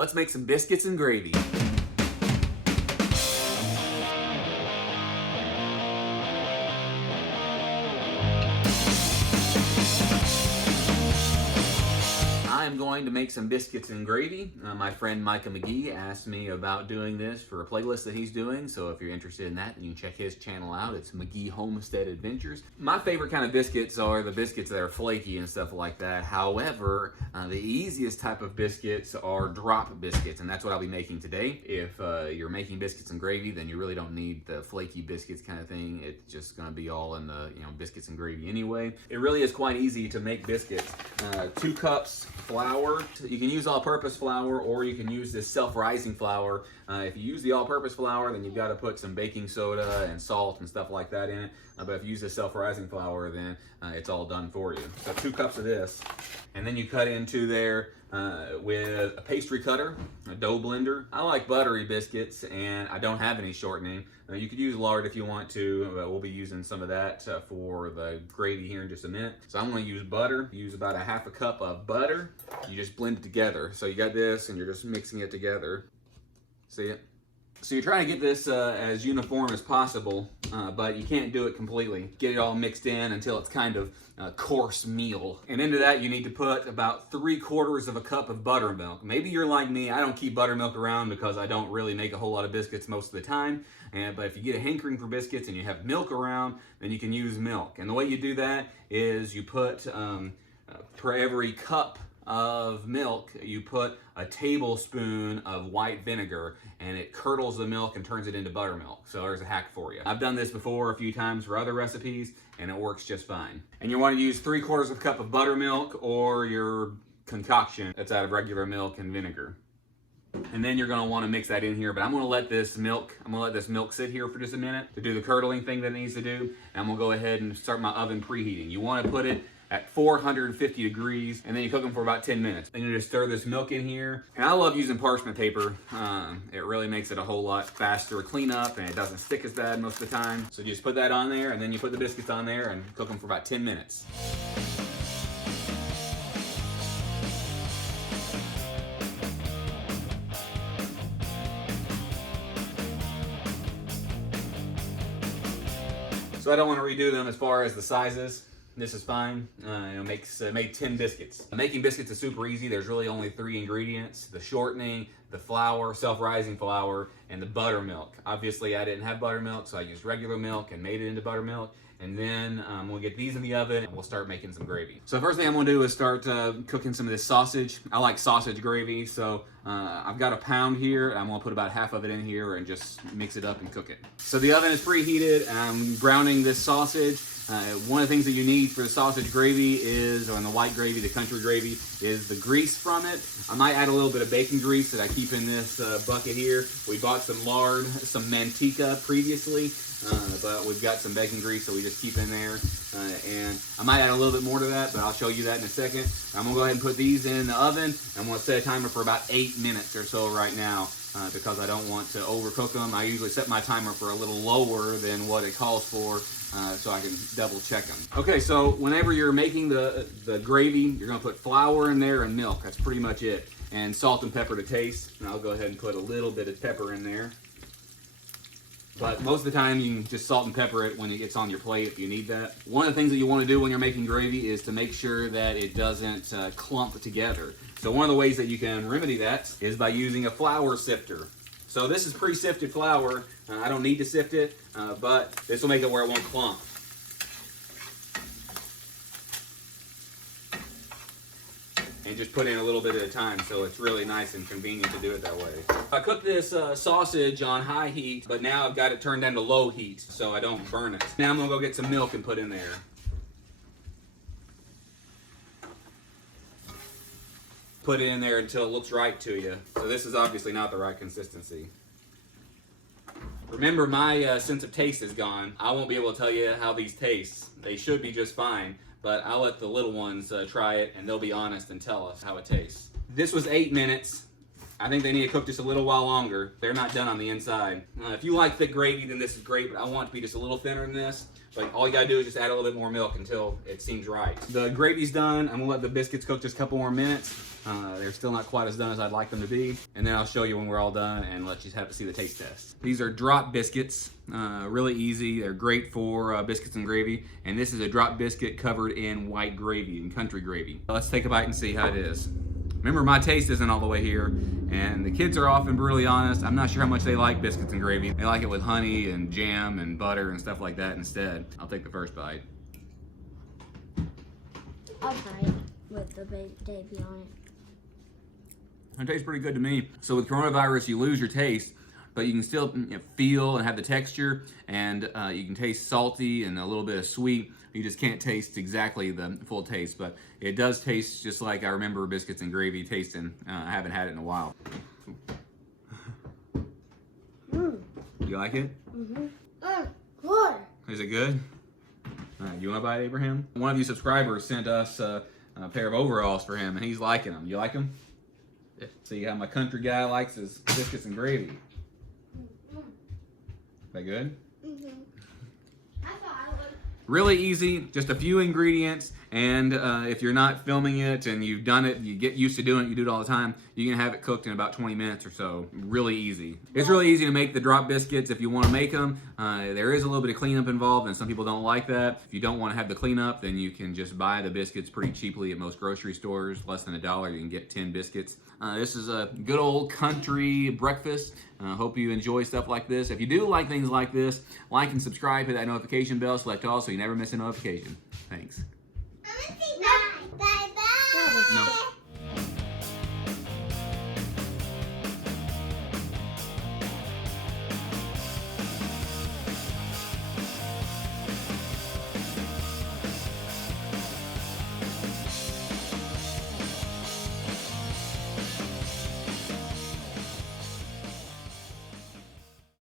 Let's make some biscuits and gravy. I'm going to make some biscuits and gravy. My friend Micah McGee asked me about doing this for a playlist that he's doing, so if you're interested in that, you can check his channel out. It's McGee Homestead Adventures. My favorite kind of biscuits are the biscuits that are flaky and stuff like that. However, the easiest type of biscuits are drop biscuits, and that's what I'll be making today. If you're making biscuits and gravy, then you really don't need the flaky biscuits kind of thing. It's just gonna be all in the biscuits and gravy anyway. It really is quite easy to make biscuits. 2 cups flour. You can use all-purpose flour, or you can use this self-rising flour. If you use the all-purpose flour, then you've got to put some baking soda and salt and stuff like that in it. But if you use the self-rising flour, then it's all done for you. So 2 cups of this, and then you cut into there with a pastry cutter, a dough blender. I like buttery biscuits, and I don't have any shortening. You could use lard if you want to, but we'll be using some of that for the gravy here in just a minute. So I'm going to use butter. Use about a 1/2 cup of butter. You just blend it together. So you got this, and you're just mixing it together. See it? So you're trying to get this as uniform as possible, but you can't do it completely. Get it all mixed in until it's kind of a coarse meal. And into that, you need to put about 3/4 of a cup of buttermilk. Maybe you're like me, I don't keep buttermilk around because I don't really make a whole lot of biscuits most of the time. But if you get a hankering for biscuits and you have milk around, then you can use milk. And the way you do that is you put, for every cup of milk, you put a tablespoon of white vinegar, and it curdles the milk and turns it into buttermilk. So there's a hack for you. I've done this before a few times for other recipes, and it works just fine. And you want to use 3/4 of a cup of buttermilk or your concoction that's out of regular milk and vinegar. And then you're going to want to mix that in here, but I'm going to let this milk sit here for just a minute to do the curdling thing that it needs to do. And I'm going to go ahead and start my oven preheating. You want to put it at 450 degrees, and then you cook them for about 10 minutes. Then you just stir this milk in here. And I love using parchment paper. It really makes it a whole lot faster to clean up, and it doesn't stick as bad most of the time. So you just put that on there, and then you put the biscuits on there and cook them for about 10 minutes. So I don't want to redo them as far as the sizes. This is fine. Made 10 biscuits. Making biscuits is super easy. There's really only 3 ingredients: the shortening, the flour, self-rising flour, and the buttermilk. Obviously, I didn't have buttermilk, so I used regular milk and made it into buttermilk. And then we'll get these in the oven, and we'll start making some gravy. So the first thing I'm gonna do is start cooking some of this sausage. I like sausage gravy, so I've got a pound here. I'm gonna put about half of it in here and just mix it up and cook it. So the oven is preheated, and I'm browning this sausage. One of the things that you need for the sausage gravy is, or the white gravy, the country gravy, is the grease from it. I might add a little bit of bacon grease that I keep in this bucket here. We bought some lard, some manteca previously, but we've got some bacon grease that we just keep in there. And I might add a little bit more to that, but I'll show you that in a second. I'm gonna go ahead and put these in the oven. I'm gonna set a timer for about 8 minutes or so right now, because I don't want to overcook them. I usually set my timer for a little lower than what it calls for, so I can double check them. Okay, so whenever you're making the gravy, you're gonna put flour in there and milk. That's pretty much it. And salt and pepper to taste. And I'll go ahead and put a little bit of pepper in there. But most of the time, you can just salt and pepper it when it gets on your plate if you need that. One of the things that you want to do when you're making gravy is to make sure that it doesn't clump together. So one of the ways that you can remedy that is by using a flour sifter. So this is pre-sifted flour. I don't need to sift it, but this will make it where it won't clump. And just put in a little bit at a time, so it's really nice and convenient to do it that way. I cooked this sausage on high heat, but now I've got it turned down to low heat so I don't burn it. Now I'm gonna go get some milk and put in there. Put it in there until it looks right to you. So this is obviously not the right consistency. Remember, my sense of taste is gone. I won't be able to tell you how these taste. They should be just fine, but I'll let the little ones try it, and they'll be honest and tell us how it tastes. This was 8 minutes. I think they need to cook just a little while longer. They're not done on the inside. If you like thick gravy, then this is great, but I want it to be just a little thinner than this. But all you gotta do is just add a little bit more milk until it seems right. The gravy's done. I'm gonna let the biscuits cook just a couple more minutes. They're still not quite as done as I'd like them to be. And then I'll show you when we're all done and let you have to see the taste test. These are drop biscuits, really easy. They're great for biscuits and gravy. And this is a drop biscuit covered in white gravy and country gravy. Let's take a bite and see how it is. Remember, my taste isn't all the way here, and the kids are often brutally honest. I'm not sure how much they like biscuits and gravy. They like it with honey and jam and butter and stuff like that instead. I'll take the first bite. I'll try it with the baby on it. It tastes pretty good to me. So with coronavirus, you lose your taste, but you can still feel and have the texture, and you can taste salty and a little bit of sweet. You just can't taste exactly the full taste, but it does taste just like I remember biscuits and gravy tasting. I haven't had it in a while. You like it? Good. Is it good? You want to buy it, Abraham? One of you subscribers sent us a pair of overalls for him, and he's liking them. You like them? Yeah. See how my country guy likes his biscuits and gravy. That good? Really easy, just a few ingredients, and if you're not filming it and you've done it, you get used to doing it, you do it all the time, you can have it cooked in about 20 minutes or so. Really easy. It's really easy to make the drop biscuits if you want to make them. There is a little bit of cleanup involved, and some people don't like that. If you don't want to have the cleanup, then you can just buy the biscuits pretty cheaply at most grocery stores. Less than $1, you can get 10 biscuits. This is a good old country breakfast. Hope you enjoy stuff like this. If you do like things like this, like and subscribe, hit that notification bell, select all so you never miss a notification. Thanks.